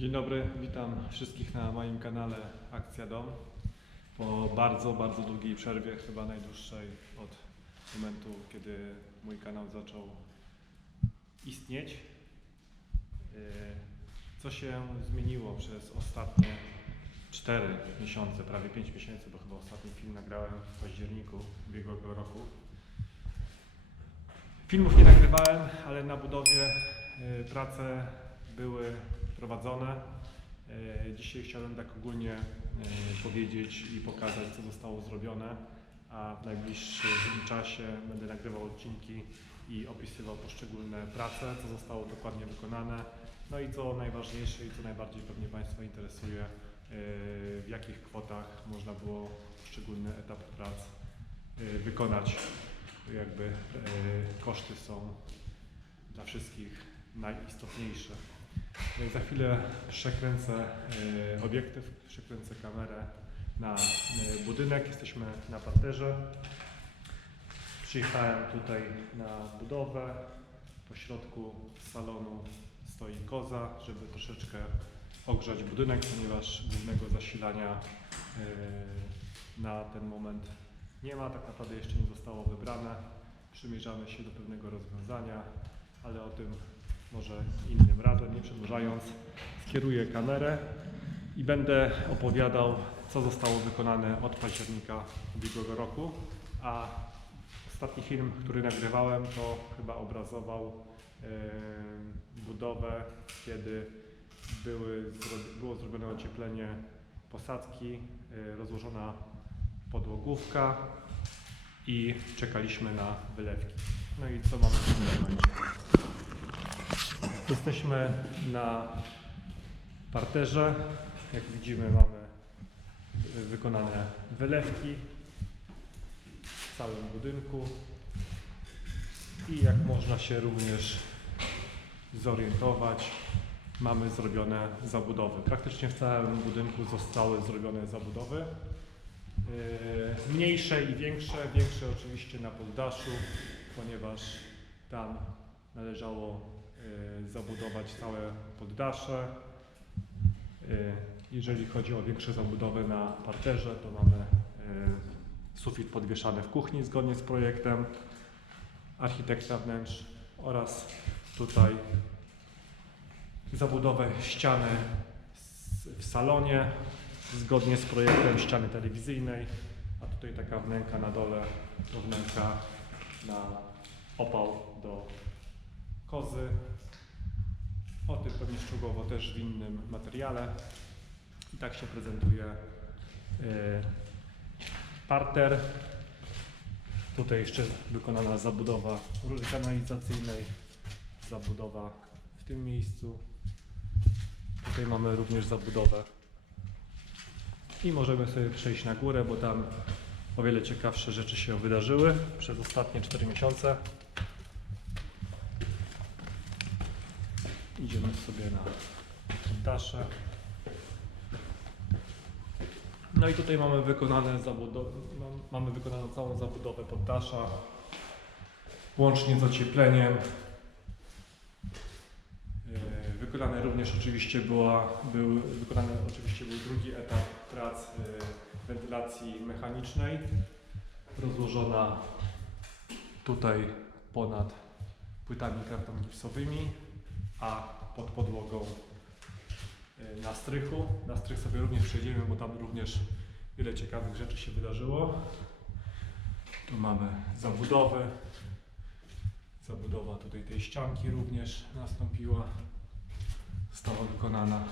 Dzień dobry, witam wszystkich na moim kanale Akcja Dom. Po bardzo, bardzo długiej przerwie, chyba najdłuższej od momentu, kiedy mój kanał zaczął istnieć. Yy, Co się zmieniło przez ostatnie 4 miesiące, prawie 5 miesięcy, bo chyba ostatni film nagrałem w październiku ubiegłego roku. Filmów nie nagrywałem, ale na budowie y, prace były prowadzone. Y, Dzisiaj chciałem tak ogólnie y, powiedzieć i pokazać, co zostało zrobione, a w najbliższym czasie będę nagrywał odcinki i opisywał poszczególne prace, co zostało dokładnie wykonane, no i co najważniejsze i co najbardziej pewnie Państwa interesuje, y, w jakich kwotach można było poszczególny etap prac wykonać jakby e, koszty są dla wszystkich najistotniejsze. E, Za chwilę przekręcę e, obiektyw, przekręcę kamerę na e, budynek. Jesteśmy na parterze. Przyjechałem tutaj na budowę. Po środku salonu stoi koza, żeby troszeczkę ogrzać budynek, ponieważ głównego zasilania e, na ten moment nie ma, tak naprawdę jeszcze nie zostało wybrane. Przymierzamy się do pewnego rozwiązania, ale o tym może innym razem, nie przedłużając. Skieruję kamerę i będę opowiadał, co zostało wykonane od października ubiegłego roku, a ostatni film, który nagrywałem, to chyba obrazował budowę, kiedy były, było zrobione ocieplenie posadzki, e, rozłożona podłogówka i czekaliśmy na wylewki. No i co mamy w tym momencie? Jesteśmy na parterze. Jak widzimy mamy wykonane wylewki w całym budynku i jak można się również zorientować, mamy zrobione zabudowy. Praktycznie w całym budynku zostały zrobione zabudowy. Yy, Mniejsze i większe. Większe oczywiście na poddaszu, ponieważ tam należało zabudować całe poddasze. Yy, Jeżeli chodzi o większe zabudowy na parterze, to mamy yy, sufit podwieszany w kuchni zgodnie z projektem architekta wnętrz oraz tutaj zabudowę ściany w salonie zgodnie z projektem ściany telewizyjnej, a tutaj taka wnęka na dole to wnęka na opał do kozy. O tym pewnie szczegółowo też w innym materiale. I tak się prezentuje yy, parter. Tutaj jeszcze wykonana zabudowa rury kanalizacyjnej, zabudowa w tym miejscu. Tutaj mamy również zabudowę i możemy sobie przejść na górę, bo tam o wiele ciekawsze rzeczy się wydarzyły przez ostatnie 4 miesiące. Idziemy sobie na poddasze. No i tutaj mamy wykonane mamy wykonaną całą zabudowę poddasza, łącznie z ociepleniem. Yy, Wykonane również oczywiście była, był, wykonany oczywiście był drugi etap prac yy, wentylacji mechanicznej, rozłożona tutaj ponad płytami karton gipsowymi, a pod podłogą yy, na strychu. Na strych sobie również przejdziemy, bo tam również wiele ciekawych rzeczy się wydarzyło. Tu mamy zabudowę. Zabudowa tutaj tej ścianki również nastąpiła została wykonana.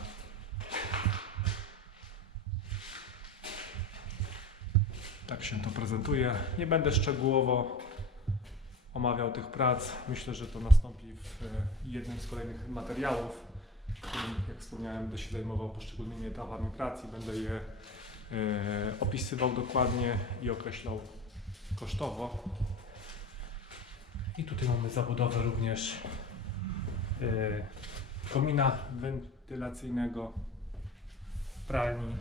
Tak się to prezentuje. Nie będę szczegółowo omawiał tych prac. Myślę, że to nastąpi w e, jednym z kolejnych materiałów. którym, Jak wspomniałem, będę się zajmował poszczególnymi etapami pracy. Będę je e, opisywał dokładnie i określał kosztowo. I tutaj mamy zabudowę również e, komina wentylacyjnego, pralni.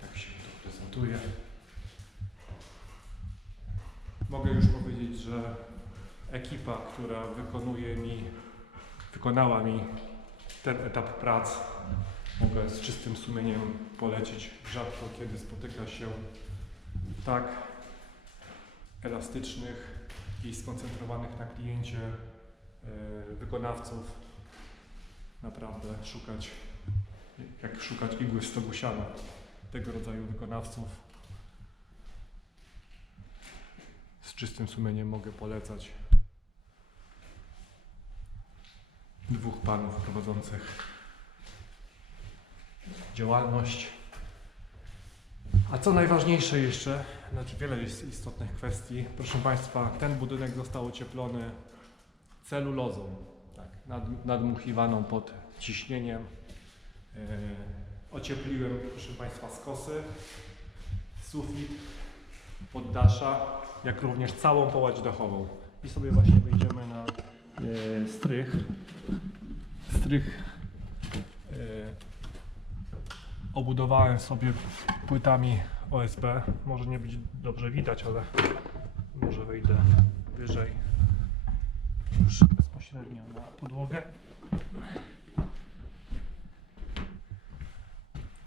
Tak się to prezentuje. Mogę już powiedzieć, że ekipa, która wykonuje mi, wykonała mi ten etap prac. Mogę z czystym sumieniem polecić. Rzadko kiedy spotyka się tak elastycznych i skoncentrowanych na kliencie e, wykonawców. Naprawdę szukać, jak szukać igły w stogu siana tego rodzaju wykonawców. Z czystym sumieniem mogę polecać dwóch panów prowadzących działalność. A co najważniejsze jeszcze, znaczy wiele jest istotnych kwestii. Proszę Państwa, ten budynek został ocieplony celulozą, tak, nad, nadmuchiwaną pod ciśnieniem. Yy, ociepliłem, proszę Państwa, skosy, sufit, poddasza, jak również całą połać dachową. I sobie właśnie wyjdziemy na yy, strych. Strych yy, obudowałem sobie płytami OSB. Może nie być dobrze widać, ale może wyjdę wyżej już bezpośrednio na podłogę.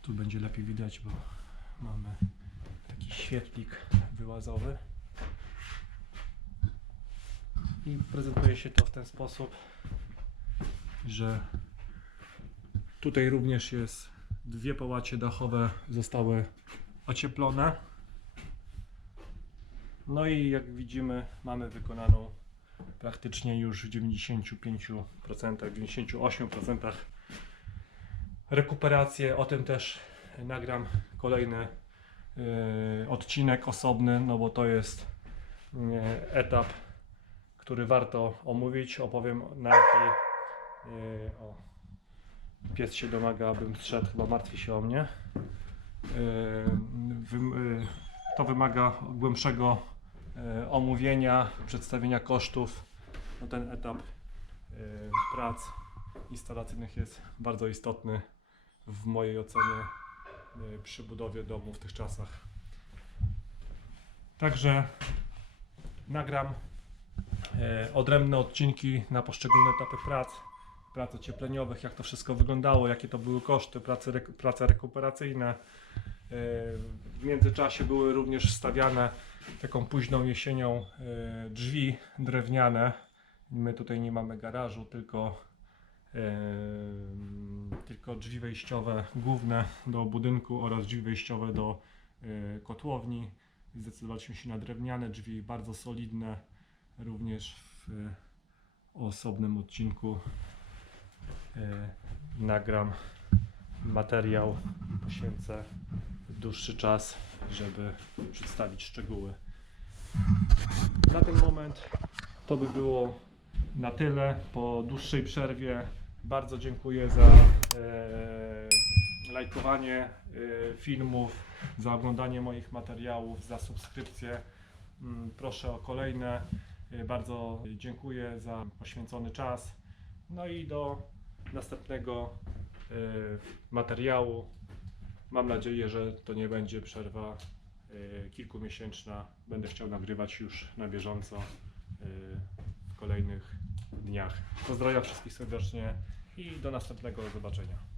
Tu będzie lepiej widać, bo mamy taki świetlik wyłazowy. I prezentuje się to w ten sposób, że tutaj również jest dwie połacie dachowe zostały ocieplone. No i jak widzimy, mamy wykonaną praktycznie już w 95%, 98% rekuperację. O tym też nagram kolejny yy, odcinek osobny, no bo to jest yy, etap, który warto omówić. Opowiem na jaki. Yy, o, pies się domaga, abym zszedł, chyba martwi się o mnie. Yy, yy, To wymaga głębszego yy, omówienia, przedstawienia kosztów. No ten etap yy, prac instalacyjnych jest bardzo istotny w mojej ocenie yy, przy budowie domu w tych czasach. Także nagram odrębne odcinki na poszczególne etapy prac prac ociepleniowych, jak to wszystko wyglądało, jakie to były koszty, prace, prace rekuperacyjne. Yy, W międzyczasie były również stawiane taką późną jesienią yy, drzwi drewniane. My tutaj nie mamy garażu, tylko, tylko drzwi wejściowe główne do budynku oraz drzwi wejściowe do kotłowni. Zdecydowaliśmy się na drewniane drzwi, bardzo solidne, również w yy, osobnym odcinku e, nagram materiał, poświęcę dłuższy czas, żeby przedstawić szczegóły. Na ten moment to by było na tyle. Po dłuższej przerwie bardzo dziękuję za e, lajkowanie e, filmów, za oglądanie moich materiałów, za subskrypcję. Mm, Proszę o kolejne. E, Bardzo dziękuję za poświęcony czas. No i do następnego e, materiału. Mam nadzieję, że to nie będzie przerwa e, kilkumiesięczna. Będę chciał nagrywać już na bieżąco w kolejnych dniach. Pozdrawiam wszystkich serdecznie i do następnego zobaczenia.